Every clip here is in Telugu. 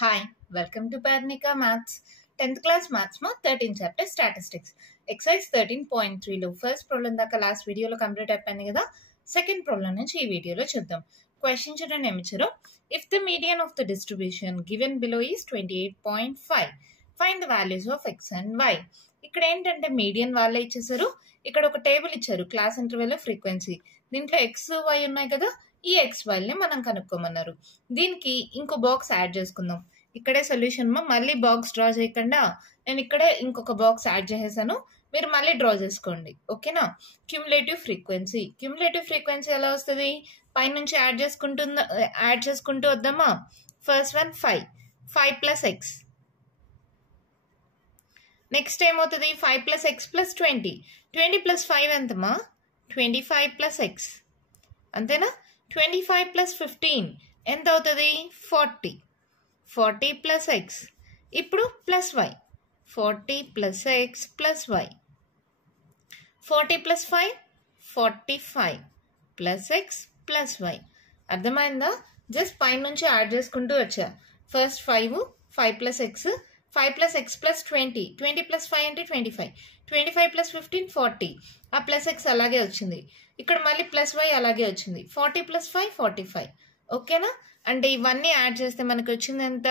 Hi, welcome to Parnika Maths. 10th class Maths ma 13th chapter Statistics. Exercise 13.3 లో ఫస్ట్ ప్రాబ్లం దాకా లాస్ట్ వీడియోలో కంప్లీట్ అయిపోయింది కదా. సెకండ్ ప్రాబ్లం నుంచి ఈ వీడియోలో చూద్దాం. క్వశ్చన్ చూడండి ఏమి ఇచ్చారో. If the median of the distribution given below is 28.5, find the values of x and y. ఇక్కడ ఏంటంటే మీడియన్ వాళ్ళే ఇచ్చేసారు. ఇక్కడ ఒక టేబుల్ ఇచ్చారు, క్లాస్ ఇంటర్వెల్ ఫ్రీక్వెన్సీ. దీంట్లో ఎక్స్ వై ఉన్నాయి కదా, ఈ ఎక్స్ వైల్ని మనం కనుక్కోమన్నారు. దీనికి ఇంకో బాక్స్ యాడ్ చేసుకుందాం. ఇక్కడే సొల్యూషన్ మళ్ళీ బాక్స్ డ్రా చేయకుండా నేను ఇక్కడే ఇంకొక బాక్స్ యాడ్ చేసేసాను, మీరు మళ్ళీ డ్రా చేసుకోండి, ఓకేనా. క్యుములేటివ్ ఫ్రీక్వెన్సీ ఎలా వస్తుంది? పైనుంచి యాడ్ చేసుకుంటూ వద్దామా. First one 5 plus x. Next ఏమవుతుంది? 5 ప్లస్ ఎక్స్ ప్లస్ 20 ప్లస్ 5 ఎంతమా? 25 ప్లస్ ఎక్స్, అంతేనా. 25 ప్లస్ 15 ఎంత అవుతుంది? 40 ప్లస్ ఎక్స్. ఇప్పుడు plus y, 40 plus x plus y. 40 plus 5 45 plus x plus y. అర్థమైందా? జస్ట్ పైన నుంచి యాడ్ చేసుకుంటూ వచ్చా. First 5 plus x, 5 plus x plus 20 plus 5 అంటే 25 ప్లస్ 15 40. ఆ ప్లస్ ఎక్స్ అలాగే వచ్చింది. ఇక్కడ మళ్ళీ ప్లస్ వై అలాగే వచ్చింది. 40 ప్లస్ 5 45, ఓకేనా. అంటే ఇవన్నీ యాడ్ చేస్తే మనకు వచ్చింది ఎంత?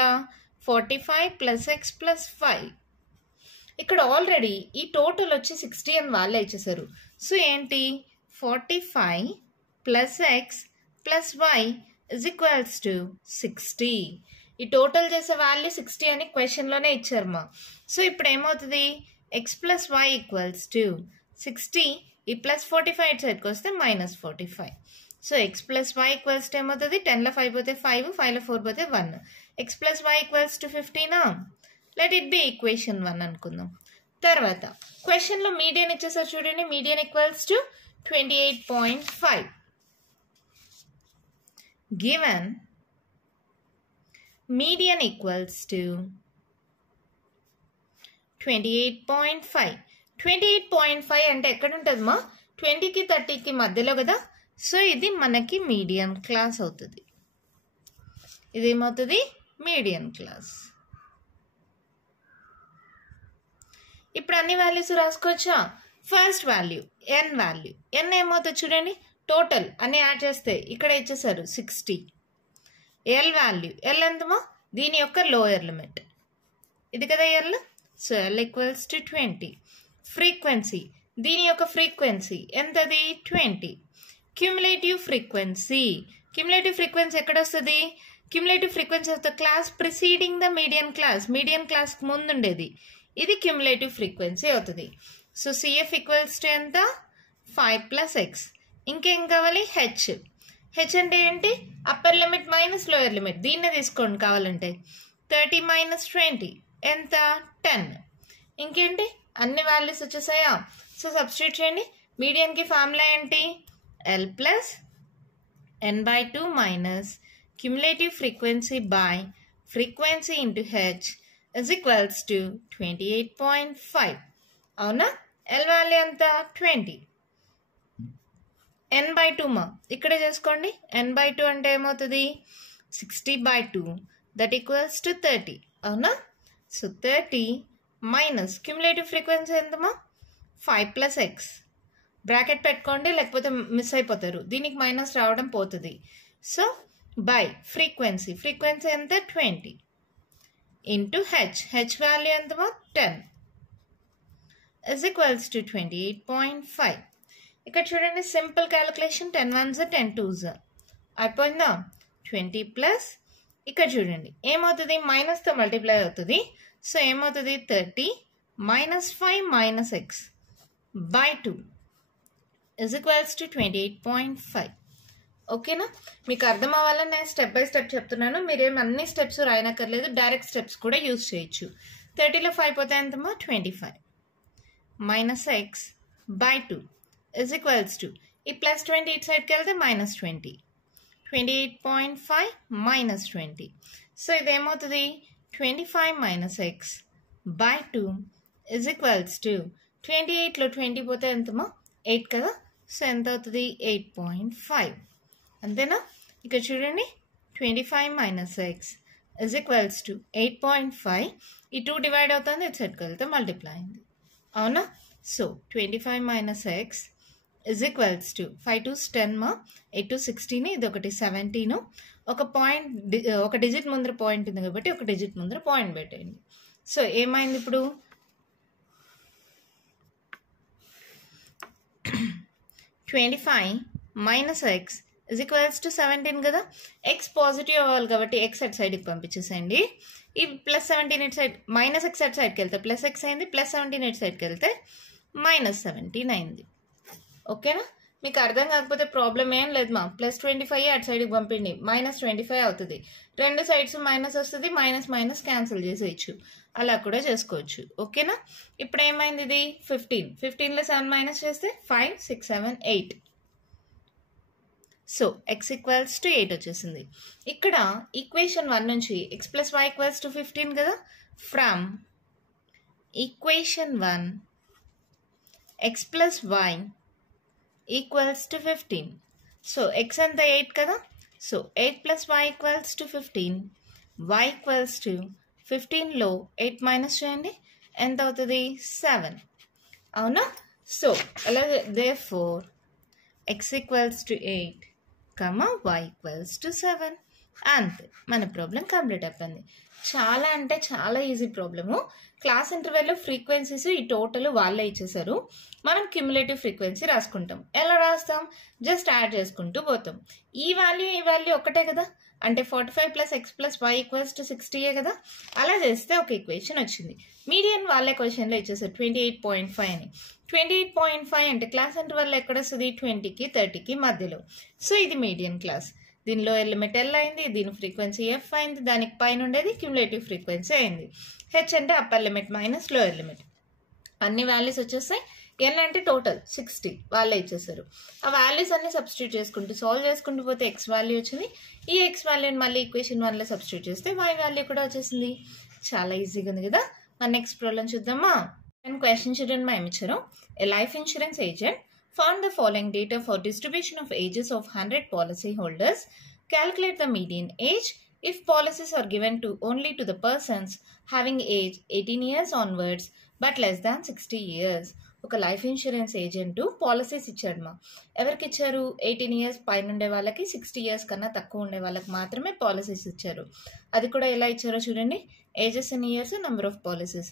45 ప్లస్ ఎక్స్ ప్లస్ 5. ఇక్కడ ఆల్రెడీ ఈ టోటల్ వచ్చి 60 అని వాళ్ళే ఇచ్చేసారు. సో ఏంటి? 45 plus x plus why is equals to 60. ఈ టోటల్ చేసే వాల్యూ 60 అని క్వశ్చన్లోనే ఇచ్చారు మా. సో ఇప్పుడు ఏమవుతుంది? X plus y equals to 60. ఈ ప్లస్ 45 ఇటు సైడ్కి వస్తే minus 45. So x plus y equals to ఏమవుతుంది? 10లో 5 పోతే 5, 5లో 4 పోతే 1. X plus y equals to 15. Let it be equation 1 అనుకుందాం. తర్వాత క్వశ్చన్లో మీడియన్ ఇచ్చేసారు చూడండి. Median equals to 28.5. Given median equals to 28.5. 28.5 అంటే ఎక్కడ ఉంటుంది మా? 20కి 30కి మధ్యలో కదా. సో ఇది మనకి మీడియం క్లాస్ అవుతుంది. ఇదేమవుతుంది? Medium class. ఇప్పుడు అన్ని వాల్యూస్ రాసుకోవచ్చా? ఫస్ట్ వాల్యూ ఎన్ ఏమవుతుంది చూడండి. టోటల్ అన్ని యాడ్ చేస్తే ఇక్కడ ఇచ్చేసారు 60. ఎల్ వాల్యూ, ఎల్ ఎంతమా? దీని యొక్క లోయర్ లిమిట్ ఇది కదా l. So l equals to 20. Frequency, దీని యొక్క ఫ్రీక్వెన్సీ ఎంతది? 20. క్యుములేటివ్ ఫ్రీక్వెన్సీ ఎక్కడ వస్తుంది? Cumulative frequency of the class preceding the median class ముందు ఉండేది. ఇది క్యుములేటివ్ ఫ్రీక్వెన్సీ అవుతుంది. సో సిఎఫ్ ఈక్వల్స్ టు ఎంత? 5 ప్లస్ ఎక్స్. ఇంకేం కావాలి? హెచ్ అంటే ఏంటి? Upper limit minus lower limit. దీన్నే తీసుకోండి కావాలంటే. 30 మైనస్ 20 ఎంత? 10. ఇంకేంటి? అన్ని వాల్యూస్ వచ్చేసాయా? సో సబ్స్టిట్యూట్ చేయండి. మీడియన్కి ఫార్ములా ఏంటి? L plus n/2 minus cumulative frequency by frequency into H is equals to 28.5. అవునా? ఎల్ వాల్యూ ఎంత? 20. n/2 మా ఇక్కడే చేసుకోండి. n/2 అంటే ఏమవుతుంది? 60/2 దట్ ఈక్వల్స్ టు 30. అవునా? సో 30 మైనస్ క్యుములేటివ్ ఫ్రీక్వెన్సీ ఎంతమా? 5 ప్లస్ ఎక్స్. బ్రాకెట్ పెట్టుకోండి, లేకపోతే మిస్ అయిపోతారు. దీనికి మైనస్ రావడం పోతుంది. సో బై ఫ్రీక్వెన్సీ ఎంత? 20 ఇంటూ హెచ్ వాల్యూ ఎంతమా? 10 ఇజ్ ఈక్వల్స్ టు 28.5. ఇక్కడ చూడండి సింపుల్ క్యాలిక్యులేషన్. 10 1s 10 2s అయిపోయిందా? 20 ప్లస్ ఇక్కడ చూడండి ఏమవుతుంది? మైనస్తో మల్టిప్లై అవుతుంది. సో ఏమవుతుంది? 30 minus 5 minus x by 2 is equals to 28.5. ఓకేనా? మీకు అర్థం అవ్వాలని నేను స్టెప్ బై స్టెప్ చెప్తున్నాను. మీరేం అన్ని స్టెప్స్ రాయనక్కర్లేదు, డైరెక్ట్ స్టెప్స్ కూడా యూజ్ చేయొచ్చు. 30లో 5 పోతే ఎంతమా? 25 minus x by 2 is equals to ఈ ప్లస్ 20 ఇటు సైడ్కి వెళ్తే మైనస్ 20. 28.5 మైనస్ 20. సో ఇదేమవుతుంది? 25 minus x by 2 is equals to 28లో 20 పోతే ఎంతమా? 8 కదా. సో ఎంత అవుతుంది? 8.5. అంతేనా? ఇక్కడ చూడండి 25 minus x is equals to 8.5. ఈ 2 డివైడ్ అవుతుంది, ఇటు సైడ్కి వెళ్తే మల్టిప్లై అయింది. అవునా? So 25 minus x is equals to 5 to 10 మా 8 to 16, ఇది ఒకటి 17. ఒక డిజిట్ ముందర పాయింట్ ఉంది కాబట్టి ఒక డిజిట్ ముందర పాయింట్ పెట్టండి. సో ఏమైంది ఇప్పుడు 25 minus x is equals to 17 కదా. x పాజిటివ్ అవ్వాలి కాబట్టి x అట్ సైడ్కి పంపించేసేయండి. ఈ ప్లస్ 17 ఇటు సైడ్ మైనస్ x అట్ సైడ్కి వెళ్తే ప్లస్ x అయింది, ప్లస్ 17 ఇటు సైడ్కి వెళ్తే మైనస్ 17 అయింది. ఓకేనా? మీకు అర్థం కాకపోతే ప్రాబ్లం ఏం లేదు మా. ప్లస్ 25 అటు సైడ్కి పంపిండి, మైనస్ 25 అవుతుంది. రెండు సైడ్స్ మైనస్ వస్తుంది, మైనస్ మైనస్ క్యాన్సిల్ చేసేయచ్చు, అలా కూడా చేసుకోవచ్చు. ఓకేనా? ఇప్పుడు ఏమైంది, ఇది 15లో 7 మైనస్ చేస్తే 5 6 7 8. సో x ఈక్వల్స్ టు 8 వచ్చేసింది. ఇక్కడ ఈక్వేషన్ 1 నుంచి x plus y equals to 15 కదా. From equation 1 x plus y equals to 15. So x ఎంత 8 కదా. So 8 plus y equals to 15, y equals to 15లో 8 మైనస్ చేయండి, ఎంత అవుతుంది 7. అవునా? సో అలాగే therefore x equals to 8, y equals to 7. అంతే, మన ప్రాబ్లం కంప్లీట్ అయిపోయింది. చాలా అంటే చాలా ఈజీ ప్రాబ్లము. క్లాస్ ఇంటర్వెల్లో ఫ్రీక్వెన్సీస్ ఈ టోటల్ వాళ్ళే ఇచ్చేసారు. మనం క్యుములేటివ్ ఫ్రీక్వెన్సీ రాసుకుంటాం. ఎలా రాస్తాం? జస్ట్ యాడ్ చేసుకుంటూ పోతాం. ఈ వాల్యూ ఒకటే కదా, అంటే 45 plus x plus y equals to 60 కదా. అలా చేస్తే ఒక ఈక్వేషన్ వచ్చింది. మీడియన్ వాళ్ళే క్వశ్చన్లో ఇచ్చేసారు 28.5 అని. 28.5 అంటే క్లాస్ ఇంటర్వెల్ ఎక్కడ వస్తుంది? 20కి 30కి మధ్యలో. సో ఇది మీడియన్ క్లాస్. దీనిలో ఎలిమెంట్ L అయింది, దీని ఫ్రీక్వెన్సీ F అయింది, దానికి పైన ఉండేది క్యుములేటివ్ ఫ్రీక్వెన్సీ అయింది. H అంటే upper limit minus lower limit. అన్ని వాల్యూస్ వచ్చేస్తాయి. N అంటే టోటల్ 60 వాళ్ళే ఇచ్చేసారు. ఆ వాల్యూస్ అన్ని సబ్స్టిట్యూట్ చేసుకుంటూ సాల్వ్ చేసుకుంటూ పోతే x వాల్యూ వచ్చింది. ఈ x వాల్యూని మళ్ళీ ఈక్వేషన్ 1లో సబ్స్టిట్యూట్ చేస్తే y వాల్యూ కూడా వచ్చేసింది. చాలా ఈజీగా ఉంది కదా. మన నెక్స్ట్ ప్రాబ్లం చూద్దామా. అండ్ క్వశ్చన్ చూడండి, మా ఏమి ఇచ్చారు. A life insurance agent found the following data for distribution of ages of 100 policy holders. Calculate the median age if policies are given to only to the persons having age 18 years onwards but less than 60 years. ఒక లైఫ్ ఇన్సూరెన్స్ ఏజెంట్ పాలసీస్ ఇచ్చాడు మా. ఎవరికి ఇచ్చారు? 18 ఇయర్స్ పైన ఉండే వాళ్ళకి, 60 ఇయర్స్ కన్నా తక్కువ ఉండే వాళ్ళకి మాత్రమే పాలసీస్ ఇచ్చారు. అది కూడా ఎలా ఇచ్చారో చూడండి. Ages in years, number of policies.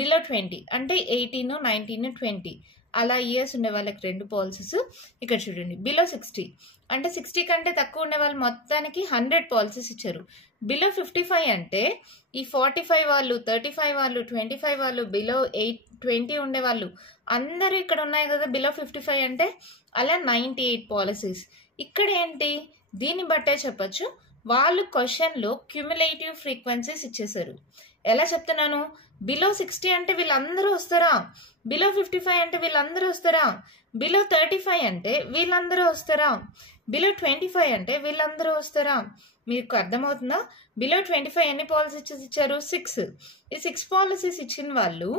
Below 20 అంటే 18 19 20 అలా ఇయర్స్ ఉండే వాళ్ళకి 2 పాలసీస్. ఇక్కడ చూడండి బిలో 60 అంటే 60 కంటే తక్కువ ఉండే వాళ్ళు మొత్తానికి 100 పాలసీస్ ఇచ్చారు. బిలో 55 అంటే ఈ 45 వాళ్ళు, 35 వాళ్ళు, 25 వాళ్ళు, బిలో 20 ఉండే వాళ్ళు అందరూ ఇక్కడ ఉన్నాయి కదా. బిలో 55 అంటే అలా 98 పాలసీస్. ఇక్కడ ఏంటి, దీన్ని బట్టే చెప్పచ్చు వాళ్ళు క్వశ్చన్లో క్యుములేటివ్ ఫ్రీక్వెన్సీస్ ఇచ్చేసారు. ఎలా చెప్తున్నాను? బిలో 60 అంటే వీళ్ళందరూ వస్తారా, బిలో 55 అంటే వీళ్ళందరూ వస్తారా, బిలో 35 అంటే వీళ్ళందరూ వస్తారా, బిలో 25 అంటే వీళ్ళందరూ వస్తారా? మీకు అర్థమవుతుందా? బిలో 25 ఎన్ని పాలసీస్ ఇచ్చారు? 6. ఈ 6 పాలసీస్ ఇచ్చిన వాళ్ళు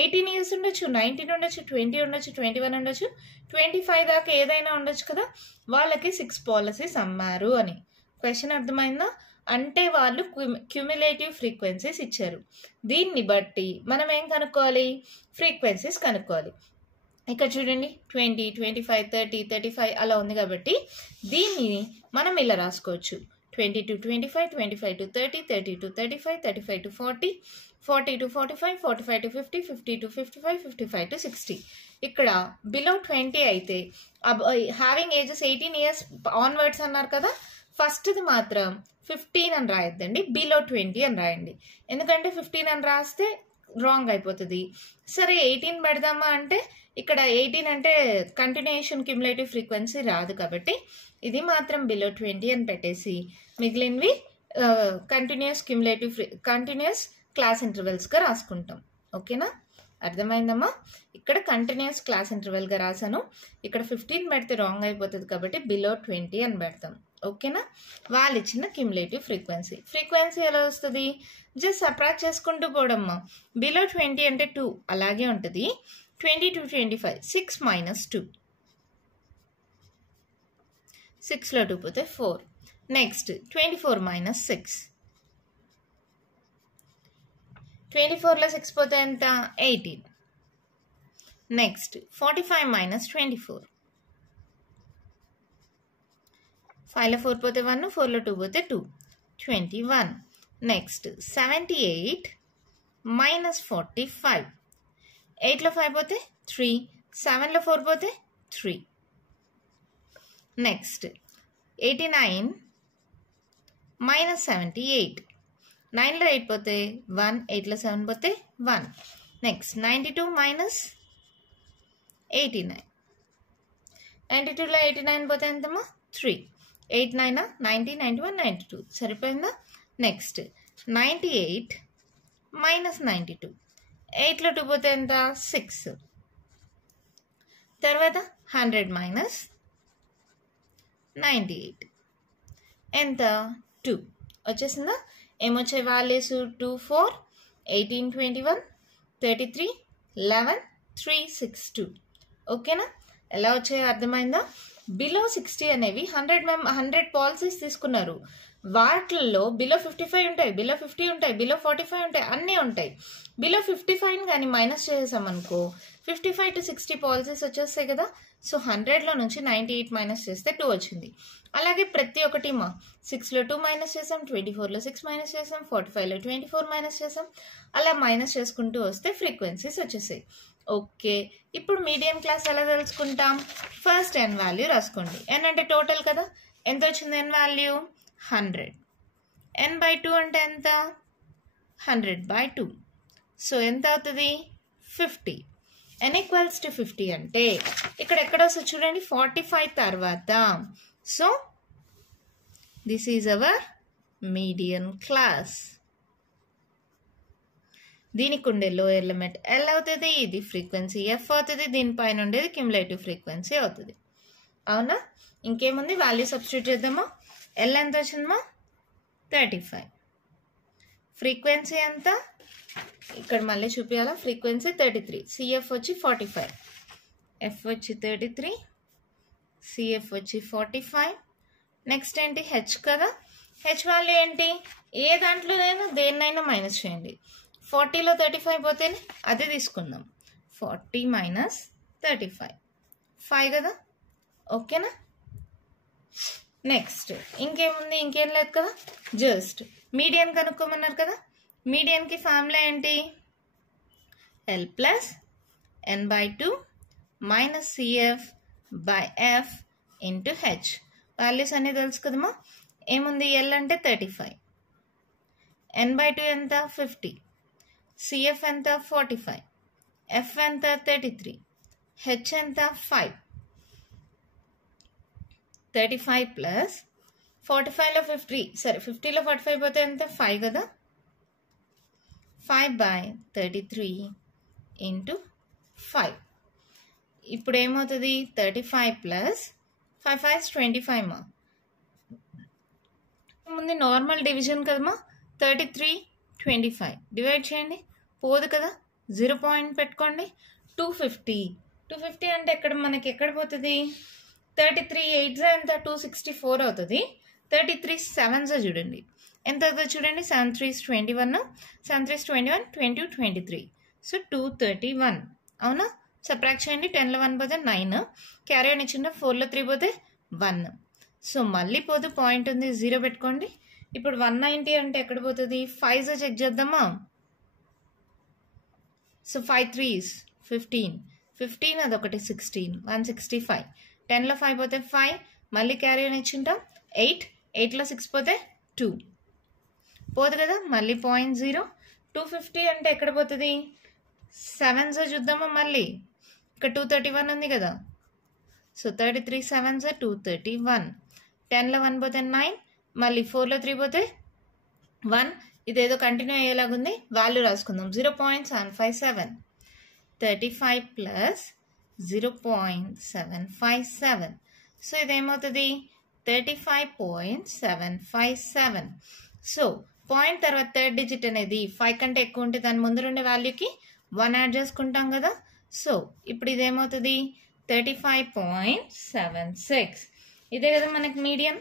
18 ఇయర్స్ ఉండొచ్చు, 19 ఉండొచ్చు, 20 ఉండొచ్చు, 21 ఉండొచ్చు, 25 దాకా ఏదైనా ఉండొచ్చు కదా. వాళ్ళకి 6 పాలసీస్ అమ్మారు అని. క్వశ్చన్ అర్థమైందా? అంటే వాళ్ళు క్యుములేటివ్ ఫ్రీక్వెన్సీస్ ఇచ్చారు. దీన్ని బట్టి మనం ఏం కనుక్కోవాలి? ఫ్రీక్వెన్సీస్ కనుక్కోవాలి. ఇక్కడ చూడండి 20, 25, 30, 35 అలా ఉంది కాబట్టి దీన్ని మనం ఇలా రాసుకోవచ్చు. 20 to 25, 25 to 30, 30 to 35, 35 to 40, 40 to 45, 45 to 50, 50 to 55, 55 to 60. ఇక్కడ బిలో 20 అయితే హ్యావింగ్ ఏజెస్ 18 ఇయర్స్ ఆన్వర్డ్స్ అన్నారు కదా. ఫస్ట్ది మాత్రం 15 అని రాయొద్దండి, బిలో 20 అని రాయండి. ఎందుకంటే 15 అని రాస్తే రాంగ్ అయిపోతుంది. సరే 18 పెడదామా అంటే ఇక్కడ 18 అంటే కంటిన్యూషన్ క్యుములేటివ్ ఫ్రీక్వెన్సీ రాదు కాబట్టి ఇది మాత్రం బిలో 20 అని పెట్టేసి మిగిలినవి కంటిన్యూస్ క్లాస్ ఇంటర్వెల్స్గా రాసుకుంటాం. ఓకేనా? అర్థమైందమ్మా? ఇక్కడ కంటిన్యూస్ క్లాస్ ఇంటర్వెల్గా రాసాను. ఇక్కడ 15 పెడితే రాంగ్ అయిపోతుంది కాబట్టి బిలో 20 అని పెడతాం. ఓకేనా? వాళ్ళు ఇచ్చిన క్యుములేటివ్ ఫ్రీక్వెన్సీ ఎలా వస్తుంది? జస్ట్ సబ్ట్రాక్ట్ చేసుకుంటూ పోవడమ్మా. బిలో 20 అంటే 2 అలాగే ఉంటుంది. 20 to 25 6 minus 2, 6లో 2 పోతే 4. నెక్స్ట్ 24 minus 6, 24లో 6 పోతే ఎంత 18. Next 45 minus 24. 5లో 4 పోతే 1, 4లో 2 పోతే 2, 21. Next 78 minus 45. 8లో 5 పోతే 3, 7లో 4 పోతే 3. Next 89 minus 78. 9లో 8 పోతే 1, 8లో 7 పోతే 1. Next 92 minus 89. 92లో 89 పోతే ఎంతమ్మా 3. 8 9 90, 91, 92 సరిపోయిందా. Next 98 minus 92. 8లో 2 పోతే ఎంత 6. తర్వాత 100 మైనస్ 98 ఎంత 2 వచ్చేసిందా. ఏమొచ్చాయి వాల్యూస్ 2 4 18 21 33 11 3 6 2. ఓకేనా. ఎలా వచ్చాయో అర్థమైందా. బిలో 60 అనేవి 100 పాలసీస్ తీసుకున్నారు. వాటిల్లో బిలో 55 ఉంటాయి, బిలో 50 ఉంటాయి, బిలో 45 ఉంటాయి, అన్నీ ఉంటాయి. బిలో 55 కానీ మైనస్ చేసామనుకో 55 to 60 పాలసీస్ వచ్చేస్తాయి కదా. సో 100లో నుంచి 98 మైనస్ చేస్తే 2 వచ్చింది. అలాగే ప్రతి ఒక్కటి 6లో 2 మైనస్ చేసాం, 24లో 6 మైనస్ చేసాం, 45లో 24 మైనస్ చేసాం. అలా మైనస్ చేసుకుంటూ వస్తే ఫ్రీక్వెన్సీస్ వచ్చేసాయి. ఓకే. ఇప్పుడు మీడియం క్లాస్ ఎలా తెలుసుకుంటాం. ఫస్ట్ n వాల్యూ రాసుకోండి. n అంటే టోటల్ కదా. ఎంత వచ్చింది n వాల్యూ 100. n/2 అంటే ఎంత 100/2. సో ఎంత అవుతుంది 50. n ఈక్వల్స్ టు 50 అంటే ఇక్కడ ఎక్కడ వస్తుంది చూడండి 45 తర్వాత. So this is our medium class. దీనికి ఉండే లోయర్ లిమిట్ L అవుతుంది, ఇది ఫ్రీక్వెన్సీ F అవుతుంది, దీనిపైన ఉండేది క్యుములేటివ్ ఫ్రీక్వెన్సీ అవుతుంది. అవునా. ఇంకేముంది వాల్యూ సబ్స్టిట్యూట్ చేద్దామా. L ఎంత వచ్చిందమ్మా 35. ఫ్రీక్వెన్సీ ఎంత ఇక్కడ మళ్ళీ చూపించాలా. ఫ్రీక్వెన్సీ 33, CF వచ్చి 45, F వచ్చి 33, CF వచ్చి 45. నెక్స్ట్ ఏంటి H కదా. H వాల్యూ ఏంటి ఏ దాంట్లోనైనా దేన్నైనా మైనస్ చేయండి. 40లో 35 పోతేనే అదే తీసుకుందాం. 40 మైనస్ 35 5 కదా. ఓకేనా. నెక్స్ట్ ఇంకేముంది ఇంకేం లేదు కదా. జస్ట్ మీడియన్ కనుక్కోమన్నారు కదా. మీడియన్కి ఫార్ములా ఏంటి L plus n/2 minus CF/F into H. Values అన్నీ తెలుసు కదమ్మా. ఏముంది L అంటే 35, n/2 ఎంత 50, CF ఎంత 45, F ఎంత 33, H ఎంత 5. 35 ప్లస్ 45లో 50 సరే 50లో 45 పోతే ఎంత 5 కదా. 5/33 ఇంటూ 5. ఇప్పుడు ఏమవుతుంది 35 ప్లస్ 5 5 25 ముందు నార్మల్ డివిజన్ కదమ్మా. 33 25 డివైడ్ చేయండి పోదు కదా. 0 పాయింట్ పెట్టుకోండి. 250 అంటే ఎక్కడ మనకి ఎక్కడ పోతుంది 33 8 ఎంత 264 అవుతుంది. 33 7 చూడండి ఎంత అవుతుంది చూడండి. 7 3 21, 7 3 21, 20 23. సో 231 అవునా. సబ్ట్రాక్ట్ చేయండి. 10లో 1 పోతే 9, క్యారీ అని ఇచ్చిండ 4లో 3 పోతే 1. సో మళ్ళీ పోదు పాయింట్ ఉంది 0 పెట్టుకోండి. ఇప్పుడు 190 అంటే ఎక్కడ పోతుంది 5 చెక్ చేద్దామా. సో 5 3s 15 అదొకటి 16 165. 10లో 5 పోతే 5, మళ్ళీ క్యారీ అని ఇచ్చింటాం 8లో 6 పోతే 2 పోదు కదా. మళ్ళీ పాయింట్ 0. 250 అంటే ఎక్కడ పోతుంది 7 చూద్దామా. మళ్ళీ ఇక్కడ 231 ఉంది కదా. సో 33 7 231. 10లో 1 పోతే 9, మళ్ళీ 4లో 3 పోతే 1. ఇదేదో కంటిన్యూ అయ్యేలాగుంది. వాల్యూ రాసుకుందాం 0.757. 35 ప్లస్ 0.757. సో ఇదేమవుతుంది 35.757. సో పాయింట్ తర్వాత థర్డ్ డిజిట్ అనేది 5 కంటే ఎక్కువ ఉంటే దాని ముందు ఉండే వాల్యూకి 1 యాడ్ చేసుకుంటాం కదా. సో ఇప్పుడు ఇదేమవుతుంది 35.76. ఇదే కదా మనకి మీడియం.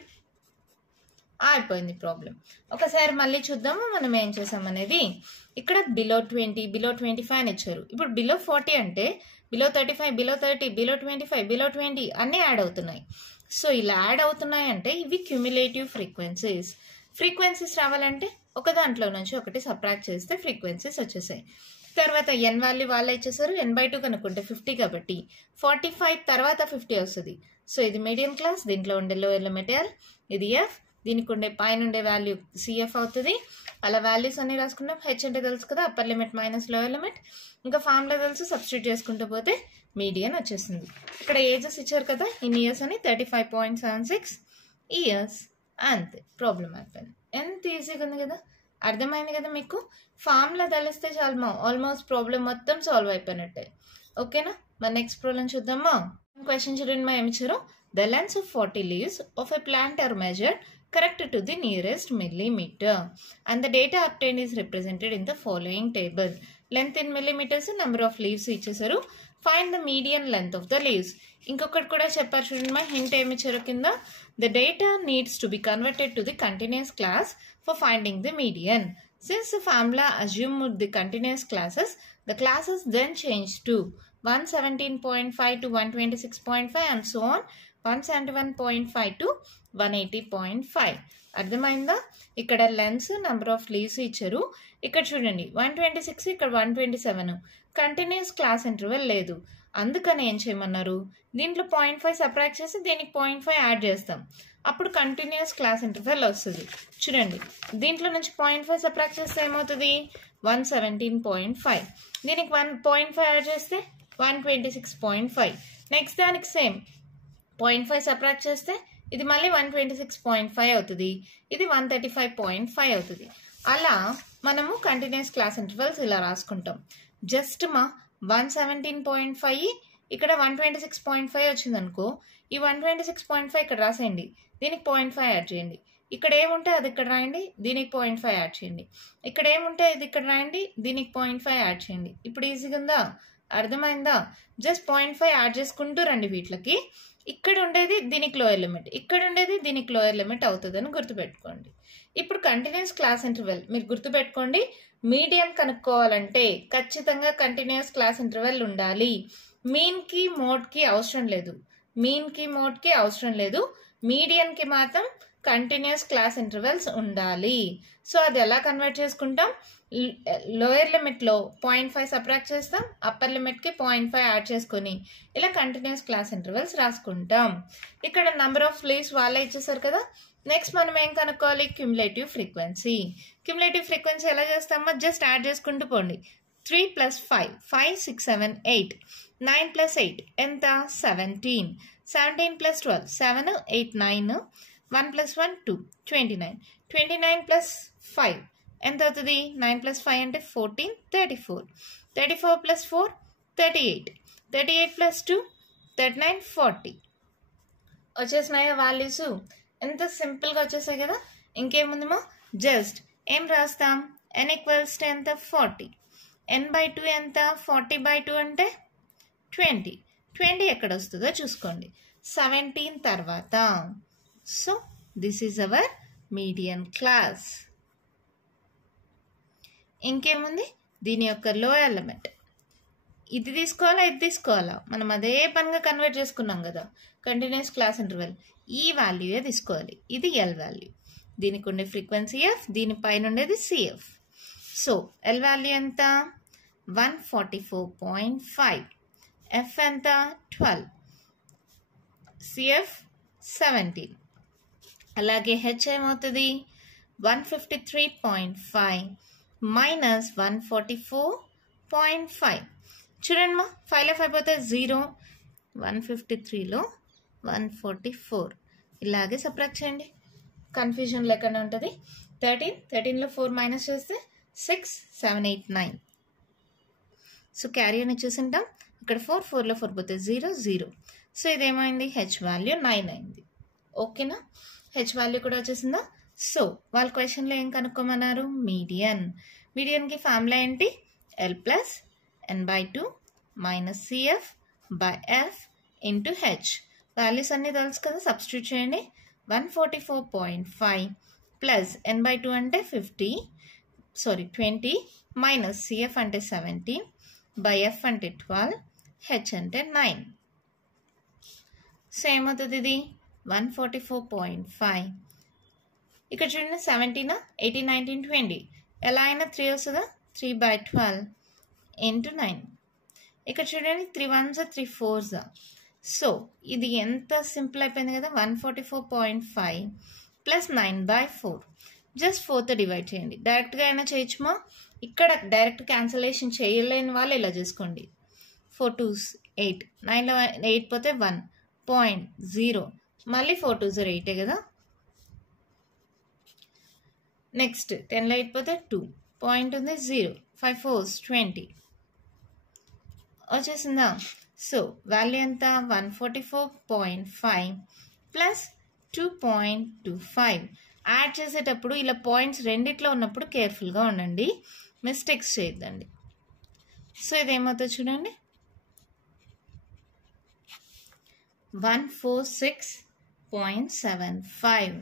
అయిపోయింది ప్రాబ్లం. ఒకసారి మళ్ళీ చూద్దాము మనం ఏం చేసామనేది. ఇక్కడ బిలో 20, బిలో 25 అని ఇచ్చారు. ఇప్పుడు బిలో 40 అంటే బిలో 35, బిలో 30, బిలో 25, బిలో 20 అన్నీ యాడ్ అవుతున్నాయి. సో ఇలా యాడ్ అవుతున్నాయి అంటే ఇవి క్యూములేటివ్ ఫ్రీక్వెన్సీస్. ఫ్రీక్వెన్సీస్ రావాలంటే ఒక దాంట్లో నుంచి ఒకటి సబ్ట్రాక్ట్ చేస్తే ఫ్రీక్వెన్సీస్ వచ్చేసాయి. తర్వాత ఎన్ వాల్యూ వాళ్ళే ఇచ్చేసారు. n/2 కనుక్కుంటే 50 కాబట్టి 45 తర్వాత 50 వస్తుంది. సో ఇది మీడియం క్లాస్. దీంట్లో ఉండే లో ఎలిమెంట్ ఎల్, ఇది ఎఫ్, దీనికి ఉండే పైన ఉండే వాల్యూ సిఎఫ్ అవుతుంది. అలా వాల్యూస్ అన్ని రాసుకుంటాం. హెచ్ అంటే తెలుసు కదా, అప్పర్ లిమిట్ మైనస్ లో లిమిట్. ఇంకా ఫార్ములా తెలుసు, సబ్స్టిట్యూట్ చేసుకుంటూ పోతే మీడియన్ వచ్చేసింది. ఇక్కడ ఏజెస్ ఇచ్చారు కదా, ఇన్ ఇయర్స్ అని 35.76 ఇయర్స్. అంతే, ప్రాబ్లం అయిపోయింది. ఎంత ఈజీగా ఉంది కదా, అర్థమైంది కదా మీకు. ఫార్ములా తెలిస్తే చాలు, ఆల్మోస్ట్ ప్రాబ్లం మొత్తం సాల్వ్ అయిపోయినట్టే. ఓకేనా, మరి నెక్స్ట్ ప్రాబ్లం చూద్దామా. క్వశ్చన్ చూడండి, ఏమి ఇచ్చారు. The lengths of 40 leaves of a plant are measured correct to the nearest millimeter and the data obtained is represented in the following table. Length in millimeters, number of leaves ఇచ్చేసారు. Find the median length of the leaves. ఇంకొకటి కూడా చెప్పారు చూడండి, హింట్ ఏమి ఇచ్చారు కింద. The data needs to be converted to the continuous class for finding the median. Since the formula assumed the continuous classes, the classes then changed to 117.5 to 126.5 and so on, 171.5 to 180.5. అర్థమైందా. ఇక్కడ లెన్స్, నెంబర్ ఆఫ్ లీవ్స్ ఇచ్చారు. ఇక్కడ చూడండి 126, ఇక్కడ 127. కంటిన్యూస్ క్లాస్ ఇంటర్వెల్ లేదు, అందుకని ఏం చేయమన్నారు, దీంట్లో 0.5 సబ్ట్రాక్ట్ చేసి దీనికి 0.5 యాడ్ చేస్తాం, అప్పుడు కంటిన్యూస్ క్లాస్ ఇంటర్వెల్ వస్తుంది. చూడండి, దీంట్లో నుంచి 0.5 సబ్ట్రాక్ట్ చేస్తే ఏమవుతుంది, 117.5. దీనికి 1.5 యాడ్ చేస్తే 126.5. నెక్స్ట్ దానికి సేమ్ 0.5 సబ్ట్రాక్ట్ చేస్తే ఇది మళ్ళీ 126.5 అవుతుంది, ఇది 135.5 అవుతుంది. అలా మనము కంటిన్యూస్ క్లాస్ ఇంటర్వెల్స్ ఇలా రాసుకుంటాం. జస్ట్ మా 117.5 ఇక్కడ 126.5 వచ్చింది అనుకో, ఈ 126.5 ఇక్కడ రాసేయండి, దీనికి 0.5 యాడ్ చేయండి. ఇక్కడ ఏముంటే అది ఇక్కడ రాయండి, దీనికి 0.5 యాడ్ చేయండి. ఇక్కడ ఏముంటే ఇది ఇక్కడ రాయండి, దీనికి 0.5 యాడ్ చేయండి. ఇప్పుడు ఈజీగా ఉందా, అర్థమైందా. జస్ట్ 0.5 యాడ్ చేసుకుంటూ రండి వీటికి. ఇక్కడ ఉండేది దీనికి లోయర్ లిమిట్, ఇక్కడ ఉండేది దీనికి లోయర్ లిమిట్ అవుతుందని గుర్తుపెట్టుకోండి. ఇప్పుడు కంటిన్యూస్ క్లాస్ ఇంటర్వెల్ మీరు గుర్తుపెట్టుకోండి. మీడియన్ కనుక్కోవాలంటే ఖచ్చితంగా కంటిన్యూస్ క్లాస్ ఇంటర్వెల్ ఉండాలి. మీన్కి మోడ్కి అవసరం లేదు, మీన్కి మోడ్కి అవసరం లేదు, మీడియన్కి మాత్రం కంటిన్యూస్ క్లాస్ ఇంటర్వెల్స్ ఉండాలి. సో అది ఎలా కన్వర్ట్ చేసుకుంటాం, లోయర్ లిమిట్లో 0.5 సబ్ట్రాక్ట్ చేస్తాం, అప్పర్ లిమిట్కి 0.5 యాడ్ చేసుకొని ఇలా కంటిన్యూస్ క్లాస్ ఇంటర్వెల్స్ రాసుకుంటాం. ఇక్కడ నెంబర్ ఆఫ్ లీవ్స్ వాళ్ళే ఇచ్చేసారు కదా. నెక్స్ట్ మనం ఏం కనుక్కోవాలి, క్యుములేటివ్ ఫ్రీక్వెన్సీ. క్యుములేటివ్ ఫ్రీక్వెన్సీ ఎలా చేస్తామో జస్ట్ యాడ్ చేసుకుంటూ పోండి. 3 + 5, 5, 6, 7, 8. 9 + 8 ఎంత, 17. 17 + 12, 7, 8, 9. 1 + 1, 2, 29. 29 + 5 ఎంత అవుతుంది, 9 + 5 అంటే 14, 34. 34 + 4, 38. 38 + 2, 39, 40. వచ్చేసినాయా వాల్యూస్. ఎంత సింపుల్గా వచ్చేసాయి కదా. ఇంకేముందేమో జస్ట్ ఏం రాస్తాం, n = ఎంత, 40. n/2 ఎంత, 40/2 అంటే 20. 20 ఎక్కడ వస్తుందో చూసుకోండి, 17 తర్వాత. So this is our median class. ఇంకేముంది, దీని యొక్క లోయర్ లిమిట్ ఇది తీసుకోవాలా, ఇది తీసుకోవాలా, మనం అదే పనిగా కన్వర్ట్ చేసుకున్నాం కదా కంటిన్యూస్ క్లాస్ ఇంటర్వెల్. ఈ వాల్యూయే తీసుకోవాలి, ఇది ఎల్ వాల్యూ, దీనికి ఉండే ఫ్రీక్వెన్సీ ఎఫ్, దీనిపైన ఉండేది సిఎఫ్. సో ఎల్ వాల్యూ ఎంత, 144.5. ఎఫ్ ఎంత, 12. సిఎఫ్ 17. అలాగే హెచ్ ఏమవుతుంది, 153.5 మైనస్ 144.5. చూడండి మా 5లో 5 పోతే 0. 153లో 144 ఇలాగే సబ్ట్రాక్ట్ చేయండి, కన్ఫ్యూజన్ లేకుండా ఉంటుంది. 13లో 4 మైనస్ చేస్తే 6, 7, 8, 9. సో క్యారీ అని చూసింటాం. ఇక్కడ 4లో 4 పోతే 0, 0. సో ఇదేమైంది, హెచ్ వాల్యూ 9 అయింది. ఓకేనా, హెచ్ వాల్యూ కూడా వచ్చేసిందా. సో వాళ్ళ క్వశ్చన్లో ఏం కనుక్కోమన్నారు, మీడియన్. మీడియన్కి ఫార్ములా ఏంటి, L plus n/2 minus CF by F into H. వాల్యూస్ అన్నీ తెలుసు కదా, సబ్స్టిట్యూట్ చేయండి. 144.5 ప్లస్ n/2 అంటే 20 మైనస్ CF అంటే 17 బై F అంటే 12 H అంటే 9. సో ఏమవుతుంది ఇది 144.5. ఇక్కడ చూడండి 17, 18, 19, 20 ఎలా అయినా 3 వస్తుందా 3/12 ఇంటూ 9. ఇక్కడ చూడండి 3 1s 3 4s. సో ఇది ఎంత సింపుల్ అయిపోయింది కదా 144.5 ప్లస్ 9/4 జస్ట్ 4తో డివైడ్ చేయండి. డైరెక్ట్గా అయినా చేయొచ్చుమా, ఇక్కడ డైరెక్ట్ క్యాన్సలేషన్ చేయలేని వాళ్ళు ఇలా చేసుకోండి. 4 2s 8, 9లో 8 పోతే 1.0 మళ్ళీ 4 2s 8 కదా. నెక్స్ట్ 10లో 8 పోతే 2 పాయింట్ ఉంది 0, 5 4s 20 వచ్చేసిందా. సో వాల్యూ ఎంత 144.5 ప్లస్ 2.25. యాడ్ చేసేటప్పుడు ఇలా పాయింట్స్ రెండిట్లో ఉన్నప్పుడు కేర్ఫుల్గా ఉండండి, మిస్టేక్స్ చేయొద్దండి. సో ఇదేమవుతుంది చూడండి 146.75.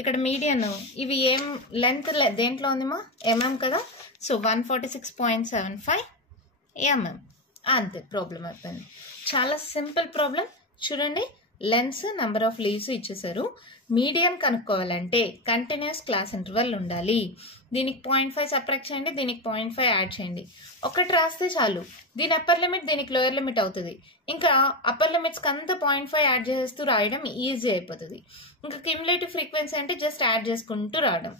ఇక్కడ మీడియన్ ఇవి ఏం లెంత్ దేంట్లో ఉందిమా ఎంఎం కదా. సో 146.75 ఎంఎం అంతే. ప్రాబ్లం అయిపోయింది. చాలా సింపుల్ ప్రాబ్లం. చూడండి లెన్స్ నెంబర్ ఆఫ్ లీవ్స్ ఇచ్చేసారు. మీడియన్ కనుక్కోవాలంటే కంటిన్యూస్ క్లాస్ ఇంటర్వెల్ ఉండాలి. దీనికి 0.5 సబ్ట్రాక్ట్ చేయండి, దీనికి 0.5 యాడ్ చేయండి. ఒకటి రాస్తే చాలు. దీని అప్పర్ లిమిట్ దీనికి లోయర్ లిమిట్ అవుతుంది. ఇంకా అప్పర్ లిమిట్స్కి అంతా 0.5 యాడ్ చేస్తూ రాయడం ఈజీ అయిపోతుంది. ఇంకా క్యుములేటివ్ ఫ్రీక్వెన్సీ అంటే జస్ట్ యాడ్ చేసుకుంటూ రావడం.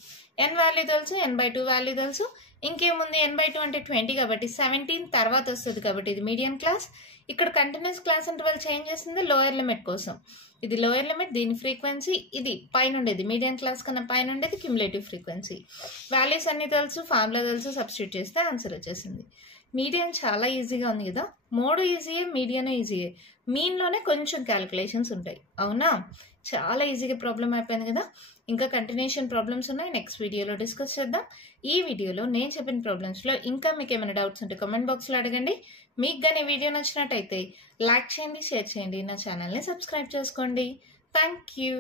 n వాల్యూ తెలుసు, n/2 వాల్యూ తెలుసు. ఇంకేముంది n/2 అంటే 20 కాబట్టి 17 తర్వాత వస్తుంది కాబట్టి ఇది మీడియన్ క్లాస్. ఇక్కడ కంటిన్యూస్ క్లాస్ ఇంటర్వెల్ చేంజ్ చేసింది లోయర్ లిమిట్ కోసం. ఇది లోయర్ లిమిట్, దీని ఫ్రీక్వెన్సీ, ఇది పైన ఉండేది మీడియన్ క్లాస్ కన్నా పైన ఉండేది క్యుములేటివ్ ఫ్రీక్వెన్సీ. వాల్యూస్ అన్ని తెలుసు, ఫార్ములా తెలుసు, సబ్స్టిట్యూట్ చేస్తే ఆన్సర్ వచ్చేసింది. మీడియన్ చాలా ఈజీగా ఉంది కదా. మోడ్ ఈజీయే, మీడియన్ ఈజీయే, మీన్లోనే కొంచెం క్యాలిక్యులేషన్స్ ఉంటాయి. అవునా, చాలా ఈజీగా ప్రాబ్లం అయిపోయింది కదా. ఇంకా కంటిన్యూషన్ ప్రాబ్లమ్స్ ఉన్నాయి, నెక్స్ట్ వీడియోలో డిస్కస్ చేద్దాం. ఈ వీడియోలో నేను చెప్పిన ప్రాబ్లమ్స్లో ఇంకా మీకు ఏమైనా డౌట్స్ ఉంటే కామెంట్ బాక్స్లో అడగండి. మీకు కానీ వీడియో నచ్చినట్టయితే లైక్ చేయండి, షేర్ చేయండి, నా ఛానల్ని సబ్స్క్రైబ్ చేసుకోండి. Thank you.